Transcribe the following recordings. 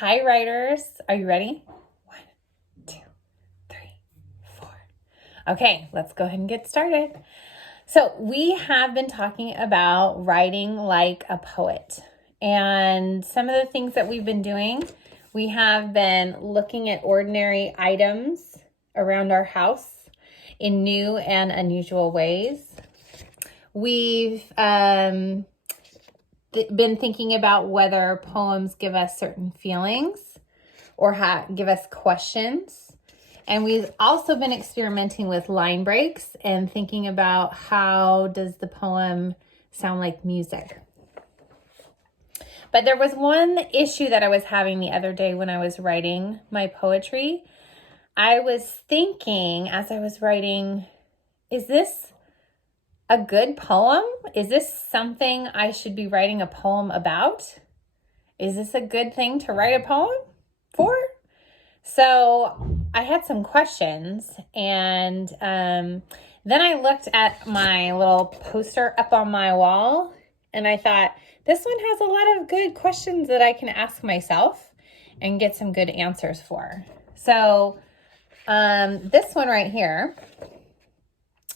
Hi, writers. Are you ready? 1, 2, 3, 4. Okay, let's go ahead and get started. So we have been talking about writing like a poet. And some of the things that we've been doing, we have been looking at ordinary items around our house in new and unusual ways. We've been thinking about whether poems give us certain feelings or give us questions. And we've also been experimenting with line breaks and thinking about how does the poem sound like music. But there was one issue that I was having the other day when I was writing my poetry. I was thinking as I was writing, is this a good poem? Is this something I should be writing a poem about? Is this a good thing to write a poem for? So I had some questions, and then I looked at my little poster up on my wall, and I thought, this one has a lot of good questions that I can ask myself and get some good answers for. So this one right here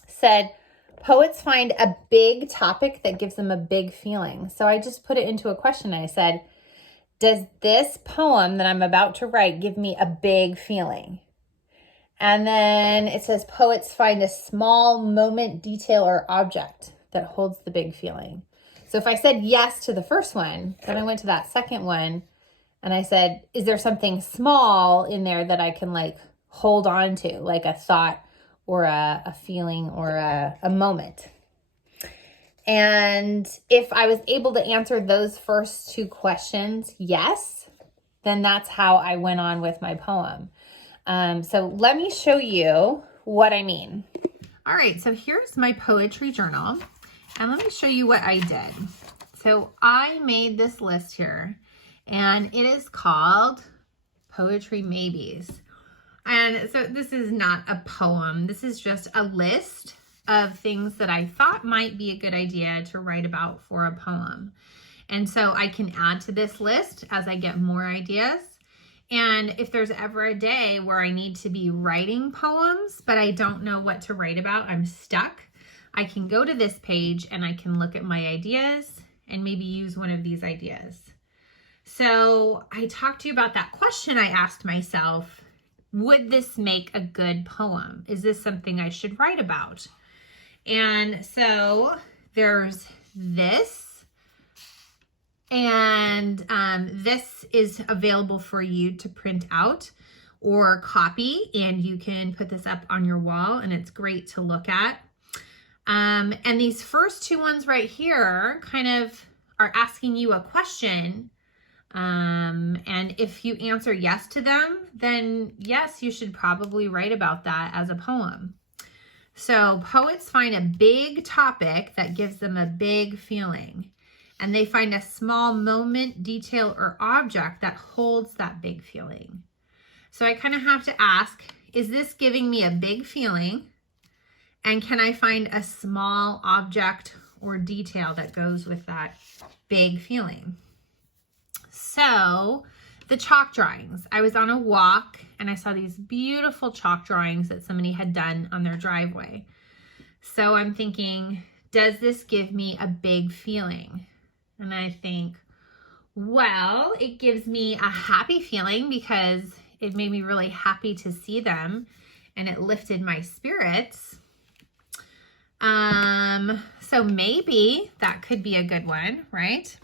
said, poets find a big topic that gives them a big feeling. So I just put it into a question. I said, does this poem that I'm about to write give me a big feeling? And then it says, poets find a small moment, detail, or object that holds the big feeling. So if I said yes to the first one, then I went to that second one and I said, is there something small in there that I can like hold on to, like a thought or a feeling or a moment? And if I was able to answer those first two questions, yes, then that's how I went on with my poem. So let me show you what I mean. All right, so here's my poetry journal. And let me show you what I did. So I made this list here, and it is called Poetry Maybes. And so this is not a poem. This is just a list of things that I thought might be a good idea to write about for a poem. And so I can add to this list as I get more ideas. And if there's ever a day where I need to be writing poems, but I don't know what to write about, I'm stuck, I can go to this page and I can look at my ideas and maybe use one of these ideas. So I talked to you about that question I asked myself. Would this make a good poem? Is this something I should write about? And so there's this, and this is available for you to print out or copy, and you can put this up on your wall, and it's great to look at. And these first two ones right here kind of are asking you a question. And if you answer yes to them, then yes, you should probably write about that as a poem. So poets find a big topic that gives them a big feeling, and they find a small moment, detail, or object that holds that big feeling. So I kind of have to ask, is this giving me a big feeling? And can I find a small object or detail that goes with that big feeling? So the chalk drawings. I was on a walk and I saw these beautiful chalk drawings that somebody had done on their driveway. So I'm thinking, does this give me a big feeling? And I think, well, it gives me a happy feeling because it made me really happy to see them and it lifted my spirits. So maybe that could be a good one, right?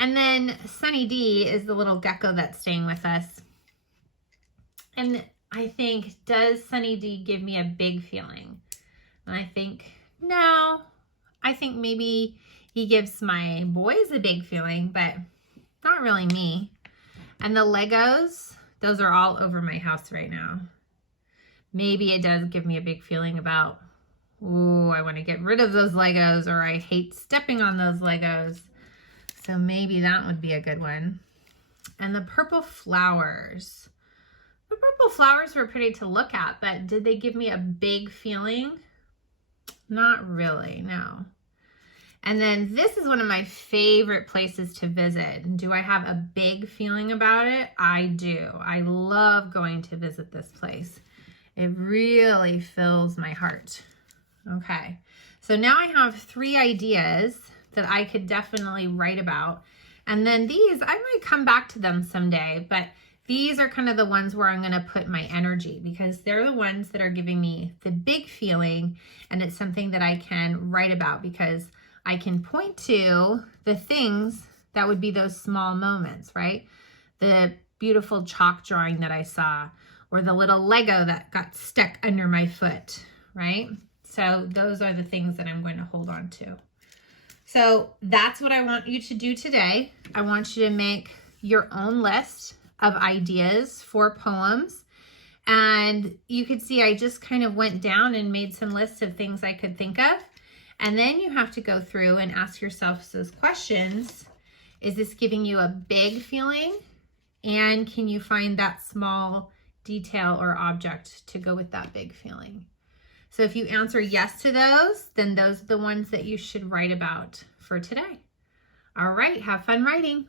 And then Sunny D is the little gecko that's staying with us. And I think, does Sunny D give me a big feeling? And I think, no. I think maybe he gives my boys a big feeling, but not really me. And the Legos, those are all over my house right now. Maybe it does give me a big feeling about, ooh, I want to get rid of those Legos, or I hate stepping on those Legos. So maybe that would be a good one. And the purple flowers. The purple flowers were pretty to look at, but did they give me a big feeling? Not really, no. And then this is one of my favorite places to visit. Do I have a big feeling about it? I do. I love going to visit this place. It really fills my heart. Okay, so now I have 3 ideas that I could definitely write about. And then these, I might come back to them someday, but these are kind of the ones where I'm going to put my energy because they're the ones that are giving me the big feeling, and it's something that I can write about because I can point to the things that would be those small moments, right? The beautiful chalk drawing that I saw, or the little Lego that got stuck under my foot, right? So those are the things that I'm going to hold on to. So that's what I want you to do today. I want you to make your own list of ideas for poems. And you could see I just kind of went down and made some lists of things I could think of. And then you have to go through and ask yourself those questions. Is this giving you a big feeling? And can you find that small detail or object to go with that big feeling? So if you answer yes to those, then those are the ones that you should write about for today. All right, have fun writing.